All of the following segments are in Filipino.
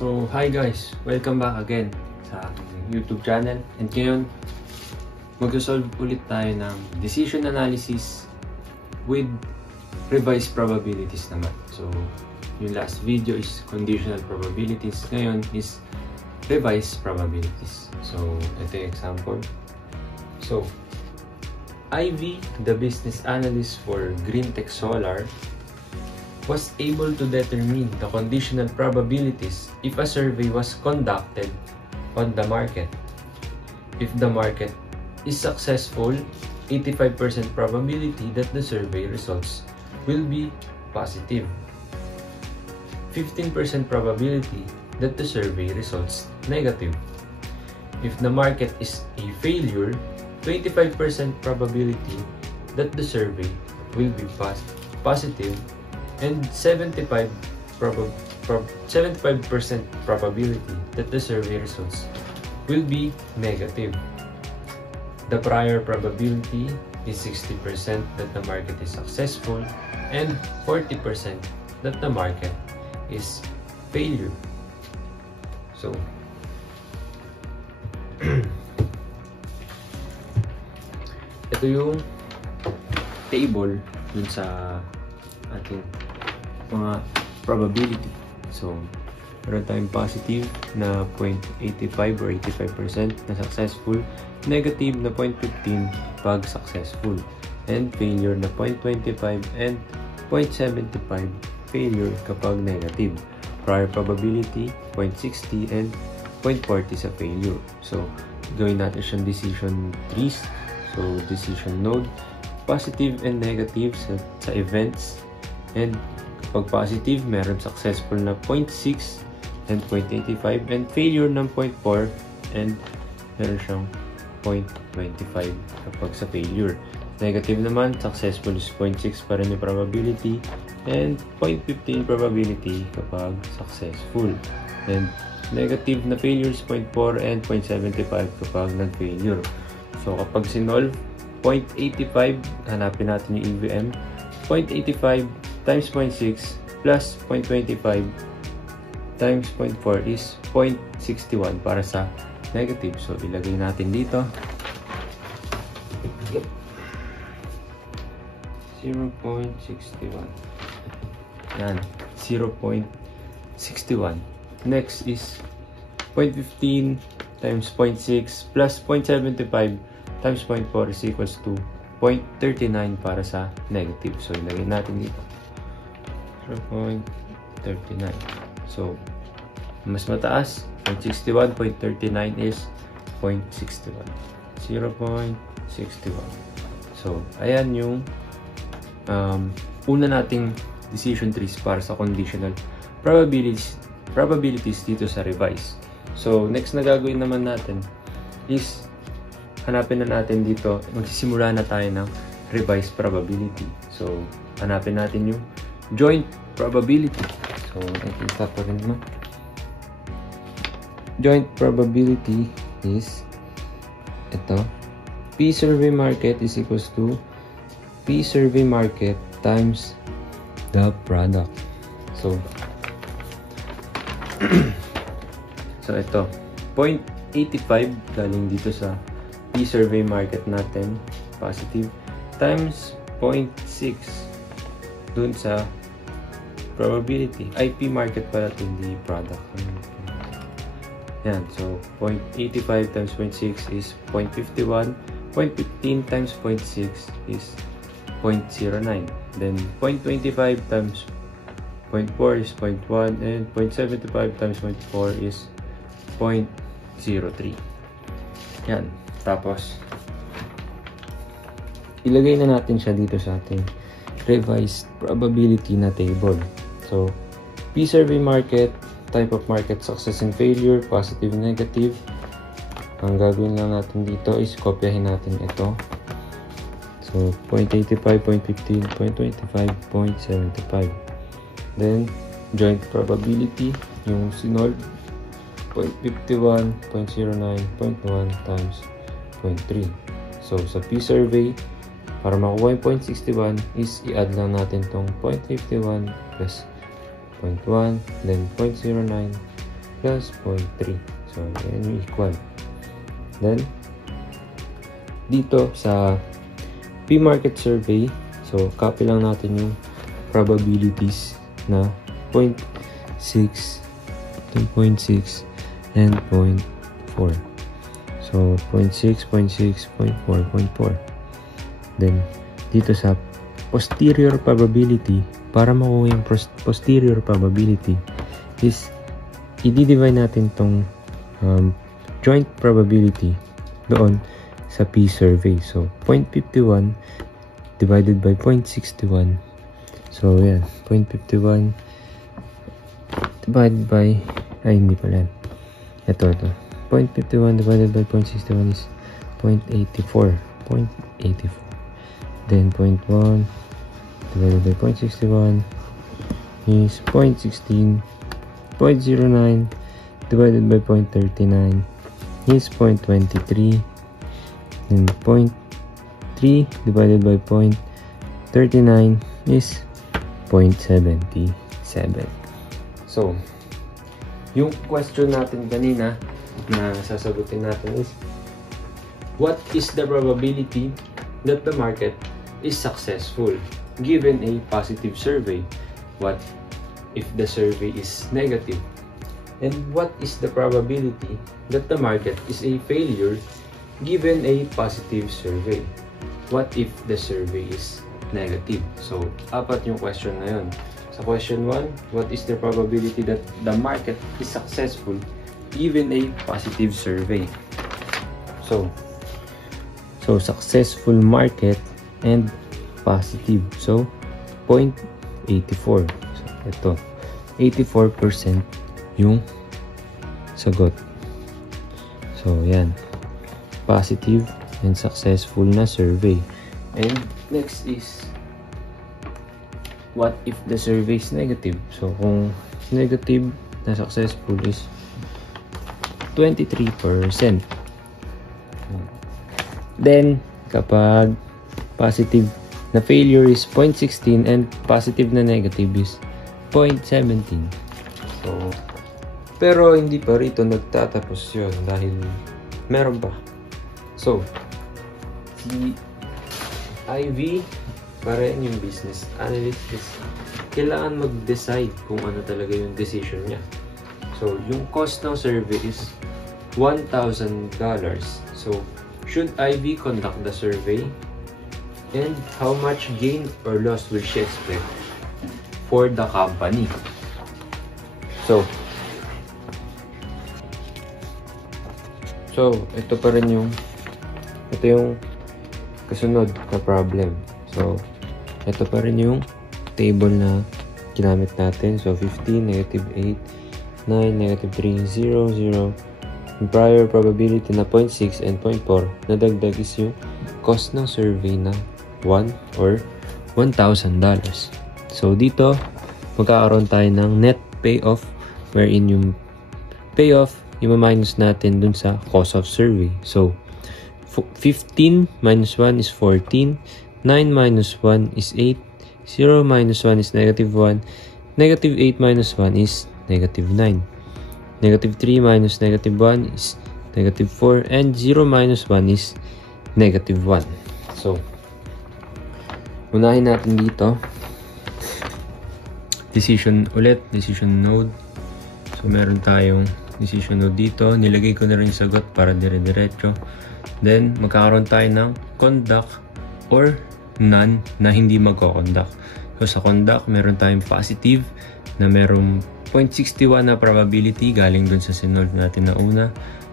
So, hi guys! Welcome back again sa aking YouTube channel. And ngayon, mag-solve ulit tayo ng decision analysis with revised probabilities naman. So, yung last video is conditional probabilities. Ngayon is revised probabilities. So, ito yung example. So, Ivy, the business analyst for Greentech Solar, was able to determine the conditional probabilities if a survey was conducted on the market. If the market is successful, 85% probability that the survey results will be positive. 15% probability that the survey results negative. If the market is a failure, 25% probability that the survey will be positive, and 75% probability that the survey results will be negative. The prior probability is 60% that the market is successful and 40% that the market is failure. So, ito yung table dun sa ating mga probability. So, meron tayong positive na 0.85 or 85% na successful, negative na 0.15 pag successful, and failure na 0.25 and 0.75 failure kapag negative. Prior probability 0.60 and 0.40 sa failure. So, gawin natin siyang decision trees. So, decision node, positive and negative sa events, and pag positive, meron successful na 0.6 and 0.85 and failure ng 0.4 and meron siyang 0.25 kapag sa failure. Negative naman, successful is 0.6 pa rin yung probability and 0.15 probability kapag successful. And negative na failure is 0.4 and 0.75 kapag nag-failure. So kapag sinolve, 0.85, hanapin natin yung EVM. 0.85 times 0.6 plus 0.25 times 0.4 is 0.61 para sa negative. So, ilagay natin dito. 0.61. Yan. 0.61. Next is 0.15 times 0.6 plus 0.75 times 0.4 is equals to 0.39 para sa negative. So, ilagay natin dito. 0.39. So, mas mataas, 0.61, 0.39 is 0.61. 0.61. So, ayan yung una nating decision trees para sa conditional probabilities dito sa revise. So, next na gagawin naman natin is hanapin na natin dito, magsisimula na tayo ng revised probability. So, hanapin natin yung joint probability. So, nakita pa rin naman. Joint probability is ito. P survey market is equals to P survey market times the product. So, ito. 0.85 galing dito sa P survey market natin, positive, times 0.6 dun sa probability. IP market pala ito, hindi product. Yan. So, 0.85 times 0.6 is 0.51. 0.15 times 0.6 is 0.09. Then, 0.25 times 0.4 is 0.1. And 0.75 times 0.4 is 0.03. Yan. Tapos, ilagay na natin siya dito sa ating revised probability na table. So, P survey market, type of market, success and failure, positive and negative. Ang gagawin lang natin dito is kopyahin natin ito. So, 0.85, 0.15, 0.25, 0.75. Then, joint probability, yung sinolve, 0.51, 0.09, 0.1 times 0.3. So, sa P survey, para makuha yung 0.61 is i-add lang natin tong 0.51 plus 0.1, then 0.09, plus 0.3. So, yan yung equal. Then, dito sa P-market survey, so, copy lang natin yung probabilities na 0.6, 2.6, and 0.4. So, 0.6, 0.6, 0.4, 0.4. Then, dito sa posterior probability, para makuha yung posterior probability, is i-divide natin tong joint probability doon sa P-survey. So, 0.51 divided by 0.61. So, yan. 0.51 divided by, ay, hindi pala. Ito. 0.51 divided by 0.61 is 0.84. 0.84. Then, 0.1 divided by 0.61 is 0.16. 0.09 divided by 0.39 is 0.23. And 0.3 divided by 0.39 is 0.77. So, yung question natin kanina na sasagutin natin is, what is the probability that the market is successful given a positive survey? What if the survey is negative? And what is the probability that the market is a failure given a positive survey? What if the survey is negative? So, apat yung question na yun. Sa question 1, what is the probability that the market is successful given a positive survey? So successful market and positive. So, 0.84. So, ito. 84% yung sagot. So, yan. Positive and successful na survey. And next is, what if the survey is negative? So, kung negative na successful is 23%. Then, kapag positive na failure is 0.16 and positive na negative is 0.17. So, pero hindi pa rito nagtatapos yun dahil meron pa. So, si Ivy, para yan yung business analyst, is kailangan mag-decide kung ano talaga yung decision niya. So, yung cost ng survey is $1,000. So, should Ivy conduct the survey? And how much gain or loss will she expect for the company? So, ito pa rin yung kasunod na problem. So, ito pa rin yung table na ginamit natin. So, 15, negative 8, 9, negative 3, 0, 0. Yung prior probability na 0.6 and 0.4 nadagdag is yung cost ng survey na 1 or $1,000. So, dito, magkakaroon tayo ng net payoff wherein yung payoff, i-minus natin dun sa cost of survey. So, 15 minus 1 is 14, 9 minus 1 is 8, 0 minus 1 is negative 1, negative 8 minus 1 is negative 9. Negative 3 minus negative 1 is negative 4, and 0 minus 1 is negative 1. So, unahin natin dito. Decision node. So, meron tayong decision node dito. Nilagay ko na rin yung sagot para dire-diretso. Then, magkakaroon tayo ng conduct or none na hindi magko-conduct. So, sa conduct, meron tayong positive na merong 0.61 na probability galing dun sa sinolve natin na una,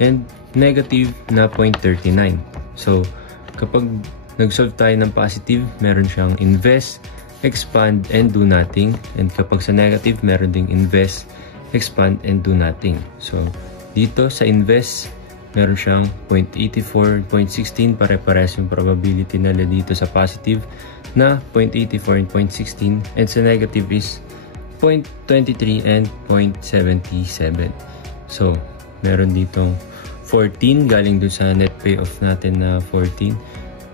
and negative na 0.39. So, kapag nag-solve tayo ng positive, meron siyang invest, expand, and do nothing. And kapag sa negative, meron ding invest, expand, and do nothing. So, dito sa invest, meron siyang 0.84, 0.16, pare-pares yung probability nila dito sa positive na 0.84 and 0.16, and sa negative is 0.23 and 0.77. So, meron ditong 14 galing dun sa net payoff natin na 14.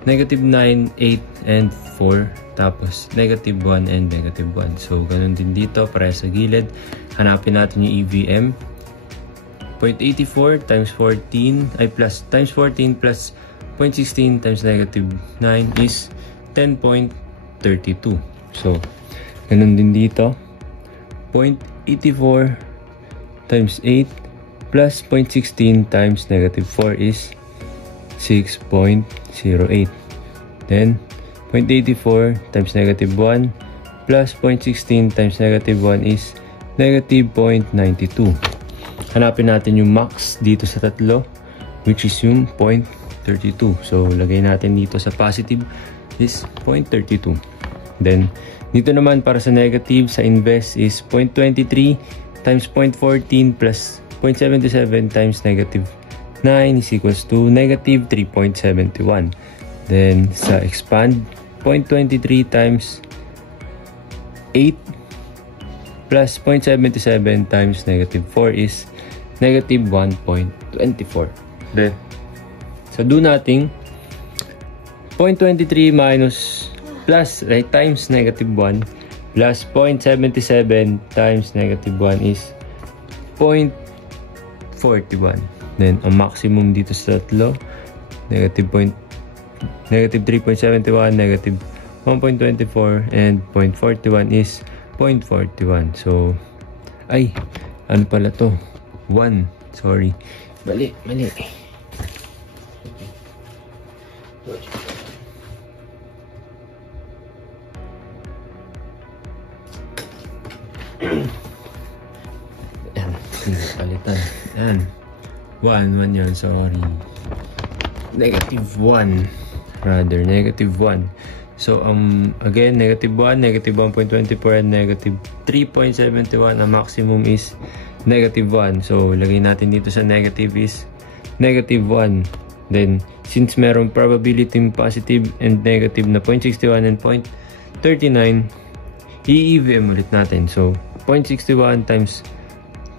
Negative 9, 8, and 4. Tapos, negative 1 and negative 1. So, ganun din dito. Para sa gilid, hanapin natin yung EVM. 0.84 times 14 ay plus times 14 plus 0.16 times negative 9 is 10.32. So, ganun din dito. 0.84 times 8 plus 0.16 times negative 4 is 6.08. Then, 0.84 times negative 1 plus 0.16 times negative 1 is negative 0.92. Hanapin natin yung max dito sa tatlo, which is yung 0.32. So, lagay natin dito sa positive is 0.32. Then, dito naman para sa negative, sa invest is 0.23 times 0.14 plus 0.77 times negative 9 is equals to negative 3.71. Then, sa expand, 0.23 times 8 plus 0.77 times negative 4 is negative 1.24. Then, so do nothing. 0.23 minus plus, right, times negative 1 plus 0.77 times negative 1 is 0.41. Then, ang maximum dito sa tatlo, negative 3.71, negative 1.24, and 0.41 is 0.41. So, ay, ano pala to? 1. Sorry. Mali. Ayan, palitan. Ayan. 1 yun, sorry. Negative 1. Rather, negative 1. So, again, negative 1, negative 1.24, and negative 3.71. Ang maximum is negative 1. So, lagay natin dito sa negative is negative 1. Then, since merong probability positive and negative na 0.61 and 0.39, i-EVM ulit natin. So, 0.61 times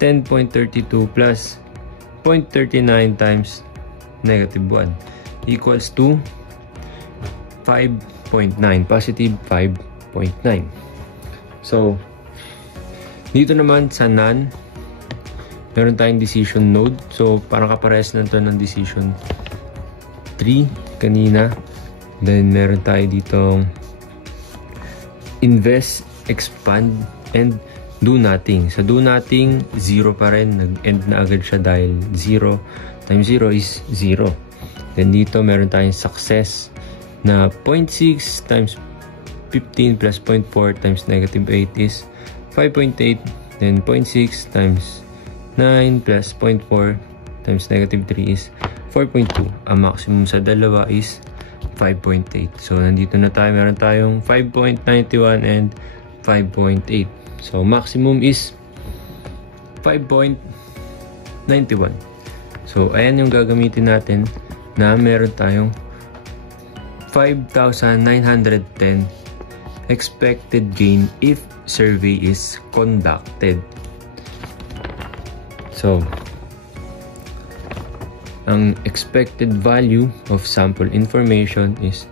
10.32 plus 0.39 times negative 1 equals to 5.9. Positive 5.9. So, dito naman sa none, meron tayong decision node. So, parang kapares na ito ng decision 3 kanina. Then, meron tayo ditong invest, expand, and do nothing. Sa do nothing, 0 pa rin. Nag-end na agad siya dahil 0 times 0 is 0. Then, dito meron tayong success na 0.6 times 15 plus 0.4 times negative 8 is 5.8. Then, 0.6 times 9 plus 0.4 times negative 3 is 4.2. Ang maximum sa dalawa is 5.8. So, nandito na tayo. Meron tayong 5.91 and 5.8. So, maximum is 5.91. So, ayan yung gagamitin natin na meron tayong 5,910 expected gain if survey is conducted. So, ang expected value of sample information is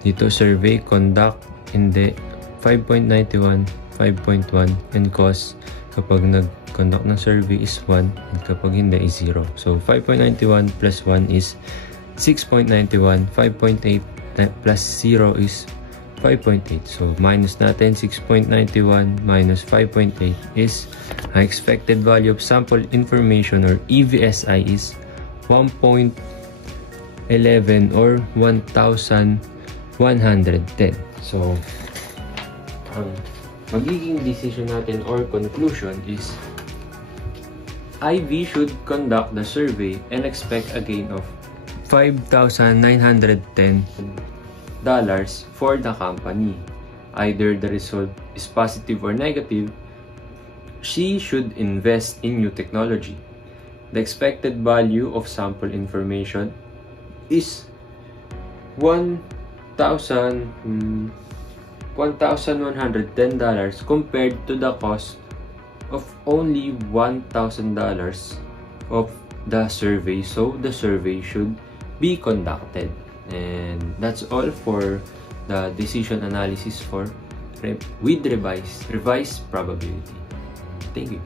dito survey conduct in the 5.91, 5.1, and cost kapag nag-conduct ng survey is 1 and kapag hindi is 0. So 5.91 plus 1 is 6.91, 5.8 plus 0 is 5.8. So minus natin 6.91 minus 5.8 is ang expected value of sample information or EVSI is 1.11 or 1,110. So ang magiging decision natin or conclusion is IV should conduct the survey and expect a gain of $5,910 for the company. Either the result is positive or negative, she should invest in new technology. The expected value of sample information is $1,110 compared to the cost of only $1,000 of the survey. So the survey should be conducted. And that's all for the decision analysis for with revised probability. Thank you.